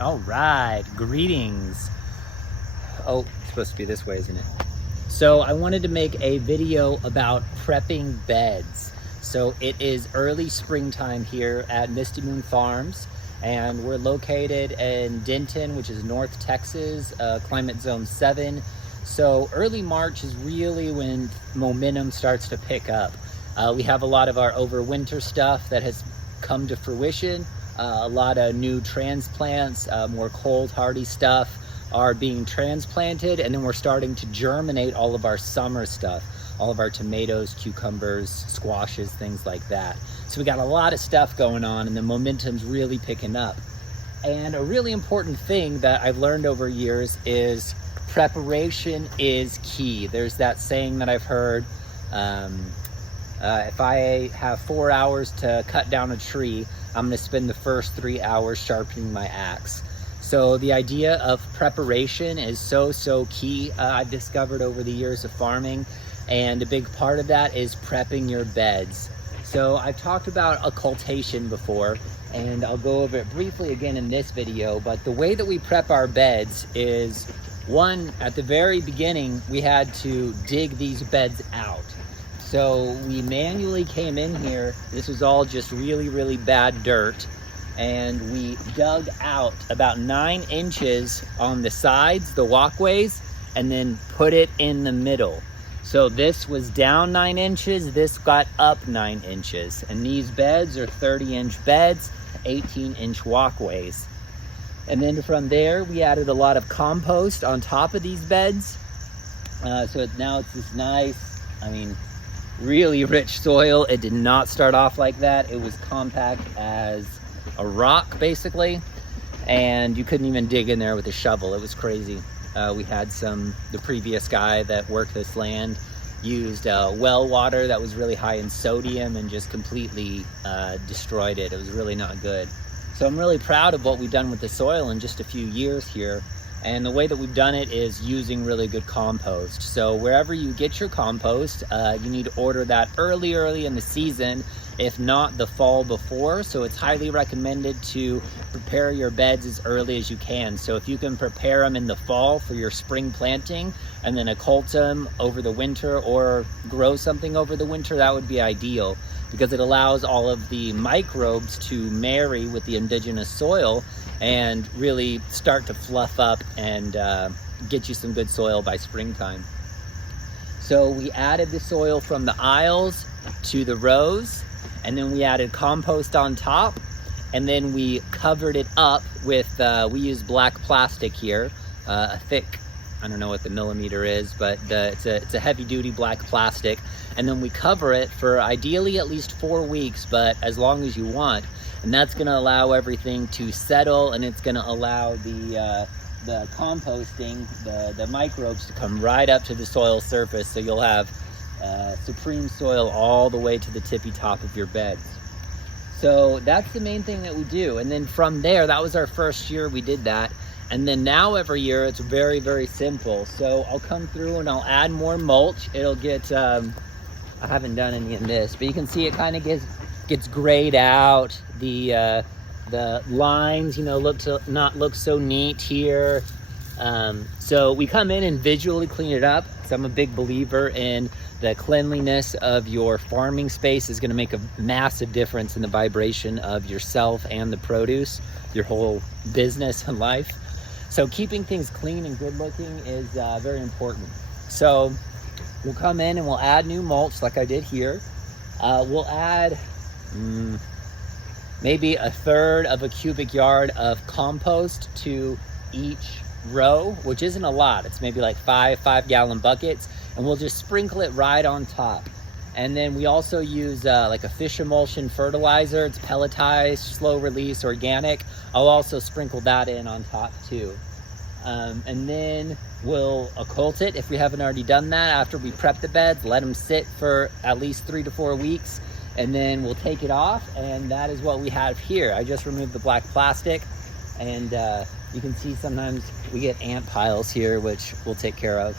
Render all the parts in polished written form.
All right, greetings. Oh, it's supposed to be this way, isn't it? So I wanted to make a video about prepping beds. So it is early springtime here at Misty Moon Farms, and we're located in Denton, which is North Texas, climate zone 7. So early March is really when momentum starts to pick up. We have a lot of our overwinter stuff that has come to fruition. A lot of new transplants, more cold hardy stuff are being transplanted, and then we're starting to germinate all of our summer stuff, all of our tomatoes, cucumbers, squashes, things like that. So we got a lot of stuff going on, and the momentum's really picking up. And a really important thing that I've learned over years is preparation is key. There's that saying that I've heard, if I have 4 hours to cut down a tree, I'm going to spend the first 3 hours sharpening my axe. So the idea of preparation is so key. I've discovered over the years of farming, and a big part of that is prepping your beds. So I've talked about occultation before, and I'll go over it briefly again in this video, but the way that we prep our beds is, one, at the very beginning, we had to dig these beds out. So we manually came in here. This was all just really bad dirt. And we dug out about 9 inches on the sides, the walkways, and then put it in the middle. So this was down 9 inches, this got up 9 inches. And these beds are 30-inch beds, 18-inch walkways. And then from there, we added a lot of compost on top of these beds. So now it's this nice, really rich soil. It did not start off like that. It was compact as a rock, basically, and you couldn't even dig in there with a shovel. It was crazy. We had the previous guy that worked this land used well water that was really high in sodium and just completely destroyed it. It was really not good. So I'm really proud of what we've done with the soil in just a few years here. And the way that we've done it is using really good compost. So wherever you get your compost, you need to order that early in the season, if not the fall before. So it's highly recommended to prepare your beds as early as you can. So if you can prepare them in the fall for your spring planting and then occult them over the winter or grow something over the winter, that would be ideal, because it allows all of the microbes to marry with the indigenous soil and really start to fluff up and get you some good soil by springtime. So we added the soil from the aisles to the rows, and then we added compost on top, and then we covered it up with, we use black plastic here, a thick, I don't know what the millimeter is, but it's a heavy duty black plastic. And then we cover it for ideally at least 4 weeks, but as long as you want. And that's gonna allow everything to settle, and it's gonna allow the composting, the microbes to come right up to the soil surface. So you'll have supreme soil all the way to the tippy top of your beds. So that's the main thing that we do. And then from there, that was our first year we did that. And then now every year it's very simple. So I'll come through and I'll add more mulch. It'll get, I haven't done any in this, but you can see it kind of gets grayed out. The lines, not look so neat here. So we come in and visually clean it up. So I'm a big believer in the cleanliness of your farming space is going to make a massive difference in the vibration of yourself and the produce, your whole business and life. So keeping things clean and good looking is very important. So we'll come in and we'll add new mulch like I did here. We'll add maybe 1/3 of a cubic yard of compost to each row, which isn't a lot. It's maybe like 5-gallon buckets, and we'll just sprinkle it right on top. And then we also use like a fish emulsion fertilizer. It's pelletized, slow release, organic. I'll also sprinkle that in on top too. And then we'll occult it if we haven't already done that. After we prep the beds, let them sit for at least 3 to 4 weeks, and then we'll take it off, and that is what we have here. I just removed the black plastic, and you can see sometimes we get ant piles here, which we'll take care of.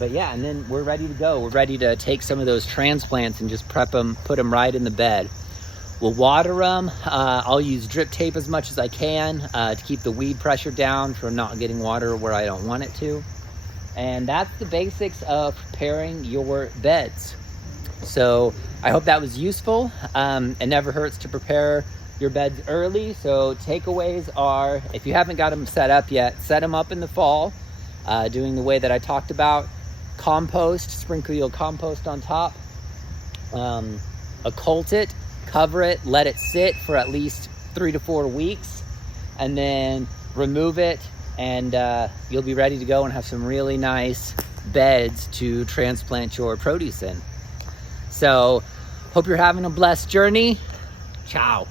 But yeah, and then we're ready to go. We're ready to take some of those transplants and just prep them, put them right in the bed. We'll water them. I'll use drip tape as much as I can to keep the weed pressure down from not getting water where I don't want it to. And that's the basics of preparing your beds. So I hope that was useful. It never hurts to prepare your beds early. So takeaways are, if you haven't got them set up yet, set them up in the fall, doing the way that I talked about. Compost, sprinkle your compost on top. Occult it, cover it, let it sit for at least 3 to 4 weeks, and then remove it, and you'll be ready to go and have some really nice beds to transplant your produce in. So hope you're having a blessed journey. Ciao.